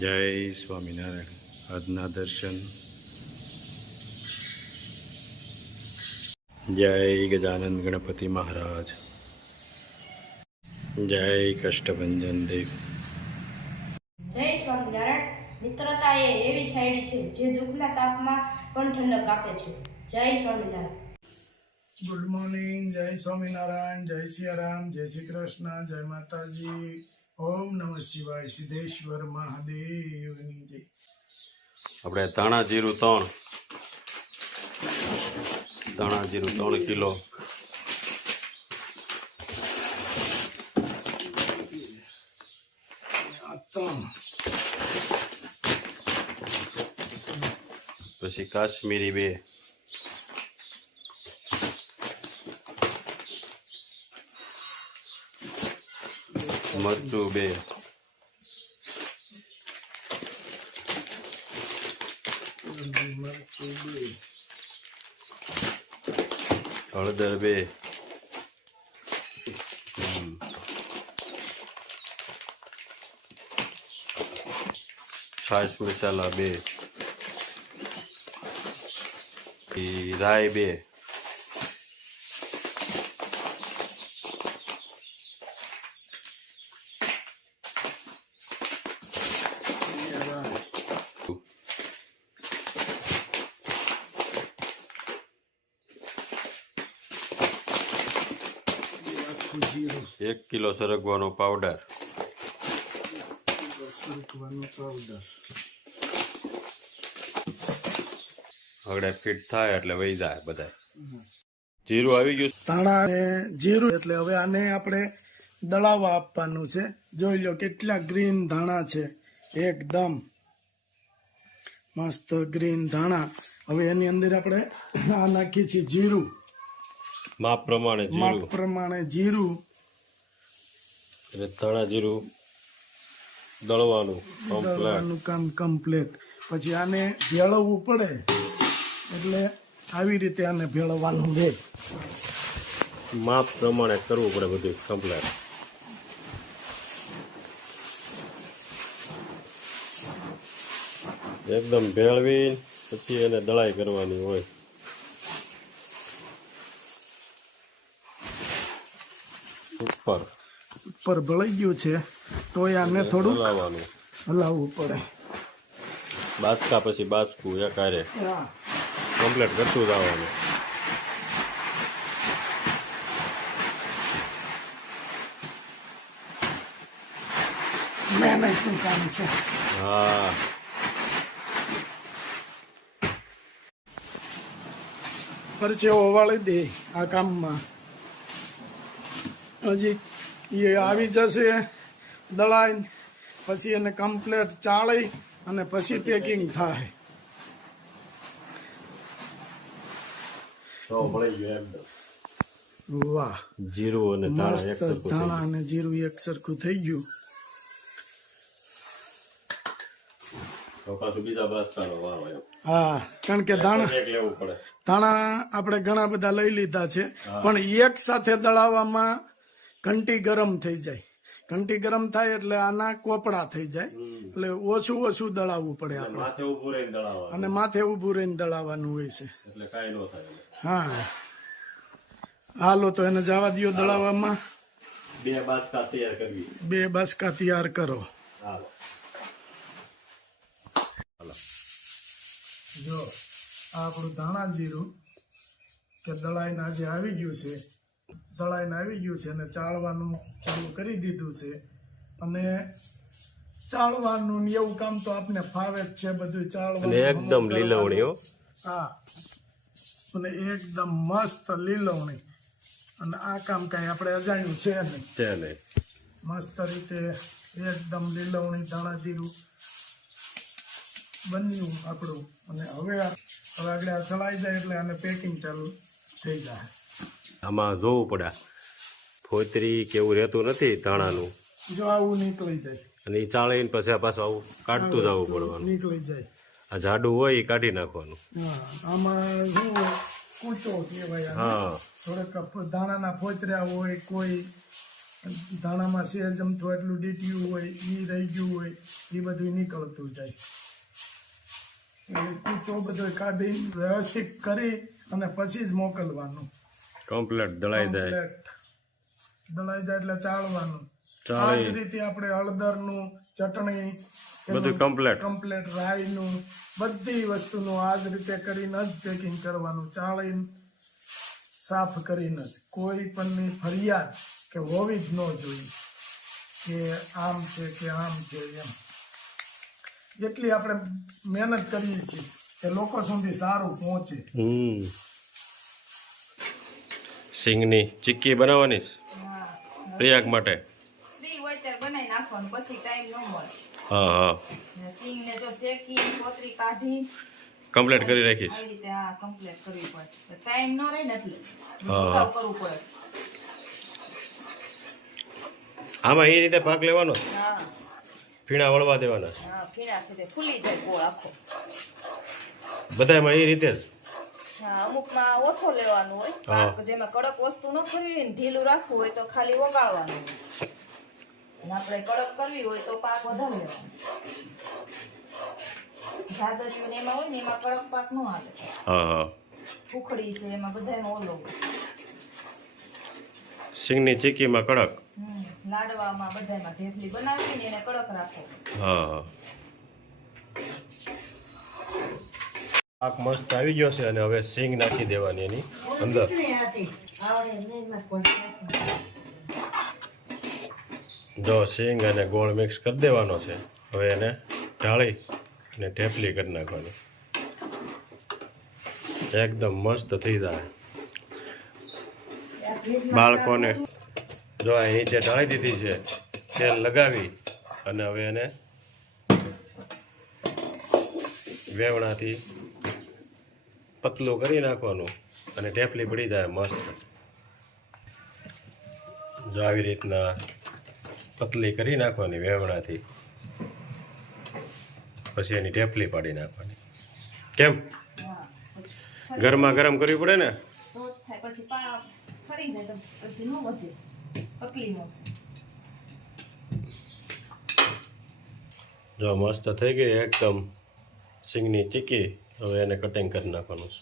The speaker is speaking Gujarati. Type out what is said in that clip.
જય સ્વામિનારાયણ. આજના દર્શન. જય ગજાનંદ ગણપતિ મહારાજ. જય કષ્ટભંજન દેવ. જય સ્વામિનારાયણ. મિત્રતા એ એવી છાયડી છે જે દુઃખના તાપમાં પણ ઠંડક આપે છે. જય સ્વામિનારાયણ. Good morning. જય સ્વામિનારાયણ. જય સિયારામ. જય શ્રી કૃષ્ણ. જય માતાજી. ઓમ નમઃ શિવાય. સિદ્ધેશ્વર મહાદેવની જય. આપણે ધાણા જીરું 3 કિલો. પછી કાશ્મીરી 2, મરચું 2, હળદર 2, છાશ મસાલા 2, રાઈ 2, જીરું 1 કિલો સરગવાનો પાવડર, સરકવાનું પાવડર. હગડે ફીટ થાય એટલે વહી જાય બધા. જીરું આવી ગયું. ધાણા અને જીરું એટલે હવે આને આપણે દળાવવા આપવાનું છે. જોઈ લો કેટલા ગ્રીન ધાણા છે, એકદમ મસ્ત ગ્રીન ધાણા. હવે એની અંદર આપણે આ નાખીએ છીએ જીરું, માપ પ્રમાણે માપ જીરું. પ્રમાણે જીરું. એટલે ધાણા જીરું દળવાનું કમ્પ્લીટ. દળવાનું કામ કમ્પ્લીટ. પછી આને ભેળવવું પડે એટલે આવી રીતે આને ભેળવવાનું રહે. માપ પ્રમાણે કરવું પડે બધું કમ્પ્લીટ. એકદમ ભેળવી પછી એને દળાઈ કરવાની હોય. ઉપર ભળાઈ ગયું છે તોય આને થોડું દળાવવાનું. હલાવવું પડે. બાચકા પછી બાચકું એકારે હા, કમ્પ્લીટ કરતું જવાનું. મહેનતનું કામ છે. હા, પરચેવો વાળી દે આ કામમાં. હજી એ આવી જશે દળાઈ, પછી એને કમ્પ્લેટ ચાળી અને પછી પેકિંગ થાય. તો ભળી ગયું એકદમ. વાહ, જીરું અને ધાણા એક મસ્ત સરખું થઈ ધાણા ગયું. અને જીરું એક સરખું થઈ ગયું. તો પાછું બીજા બાચકાનો વારો આવ્યો. હા, કારણ કે ધાણા એક લેવું પડે. ધાણા આપણે ઘણા બધા લઈ લીધા છે, પણ એક સાથે દળાવવામાં ઘંટી ગરમ થઈ જાય. ઘંટી ગરમ થાય એટલે આના કોપડા થઈ જાય, એટલે ઓછું દળાવવું પડે આપણે. માથે ઉભું રહીને દળાવવાનું અને માથે ઊભું રહીને દળાવવાનું હોય છે. એટલે કાંઈ ન થાય. હા, હાલો તો એને જવા દો દળાવવામાં. 2 બાચકા તૈયાર કરવી. 2 બાસકા તૈયાર કરો. હાલો. જો આ આપણું ધાણા જીરું કે દળાઈને આજે આવી ગયું છે. દળાઈને આવી ગયું છે અને ચાળવાનું ચાલુ કરી દીધું છે. અને ચાળવાનું ને એવું કામ તો આપને ફાવે જ છે, બધું ચાળવાનું. અને એકદમ લીલવણી હો. હા, અને એકદમ મસ્ત લીલવણી. અને આ કામ કઈ આપણે અજાણ્યું છે નહીં. છે નહીં. મસ્ત રીતે એકદમ લીલવણી ધાણા જીરું બન્યું આપણું. અને હવે આગળ આ ચલાઈ જાય એટલે આને પેકિંગ ચાલુ થઈ જાય. આમાં જોવું પડે ફોતરી કેવું રહેતું નથી ધાણાનું. જો આવું નીકળી જાય, અને એ ચાળીને પછી પાછું આવું કાઢતું જવું પડવાનું. નીકળી જાય. આ જાડું હોય એ કાઢી નાખવાનું. હા, આમાં શું હોય, કૂચો કહેવાય આને. હા, થોડોક દાણાના ફોતર્યા હોય, કોઈ ધાણામાં સેજ જમતું એટલું ડીટ્યું હોય એ રહી ગયું હોય એ બધું નીકળતું જાય. એ કૂચો બધો કાઢી વ્યવસ્થિત કરી અને પછી જ મોકલવાનું. કમ્પ્લેટ દળાઈ દે. કમ્પ્લેટ દળાઈ જાય એટલે ચાળવાનું. ચાળી. આ જ રીતે આપણે હળદરનું ચટણી બધું કમ્પ્લેટ. કમ્પ્લેટ રાઈનું બધી વસ્તુનું આ જ રીતે કરીને જ પેકિંગ કરવાનું. ચાળીને સાફ કરીને જ. કોઈ પણની ફરિયાદ કે હોવી જ ન જોઈએ કે આમ છે કે આમ છે એમ. જેટલી આપણે મહેનત કરીએ છીએ કે લોકો સુધી સારું પહોંચે. સિંગની ચીક્કી બનાવવાની છે પ્રયાગ માટે. ફ્રી હોય ત્યારે બનાવી નાખવાનું, પછી ટાઈમ ન મળે. હા હા ને સિંગને જો શેકી કોતરી કાઢી કમ્પ્લેટ કરી રાખીશ. આવી રીતે આ કમ્પ્લીટ કરવી પડે. ટાઈમ ન રહે ને એટલે હા. ઉતાવ કરવું પડે. આમાં એ રીતે ભાગ લેવાનો છે? હા ફીણા વળવા દેવાના છે? હા ફીણાથી તે ફૂલી જાય ગોળ આખો. બધામાં એ રીતે જ? હા અમુકમાં ઓછો લેવાનું હોય. હા. પાક જેમાં કડક વસ્તુ ન કરવી હોય ને ઢીલું રાખવું હોય તો ખાલી વગાડવાનું હોય. અને આપણે કડક કરવી હોય તો પાક વધારે લેવાનો. જાદરિયું ને એમાં હોય ને એમાં કડક પાક ન હાલે. હા હા. ઉખડી છે એમાં બધામાં ઓલો હોય. સિંગની ચીક્કીમાં કડક. લાડવામાં બધામાં ઢેફલી બનાવીને એને કડક રાખો. હા હા. પાક મસ્ત આવી ગયો છે અને હવે સિંગ નાખી દેવાની એની અંદર. જો સિંગ અને ગોળ મિક્સ કરી દેવાનો છે. હવે એને ઢાળી અને ઢેફલી કરી નાખવાની. એકદમ મસ્ત થઈ જાય. બાળકોને જો આ નીચે ઢાળી દીધી છે, તેલ લગાવી અને હવે એને વેવણાથી પતલું કરી નાખવાનું અને ઢેફલી પડી જાય મસ્ત. જો આવી રીતના પતલી કરી નાખવાની વેવણાથી, પછી એની ઢેફલી પાડી નાખવાની. કેમ? ગરમા ગરમ કરવી પડે ને? તો જ થાય. પછી ફરી જાય તો પછી ન વધે પતલી ન. જો મસ્ત થઈ ગઈ એકદમ સિંગની ચીક્કી. હવે એને કટિંગ કરી નાખવાનું છે.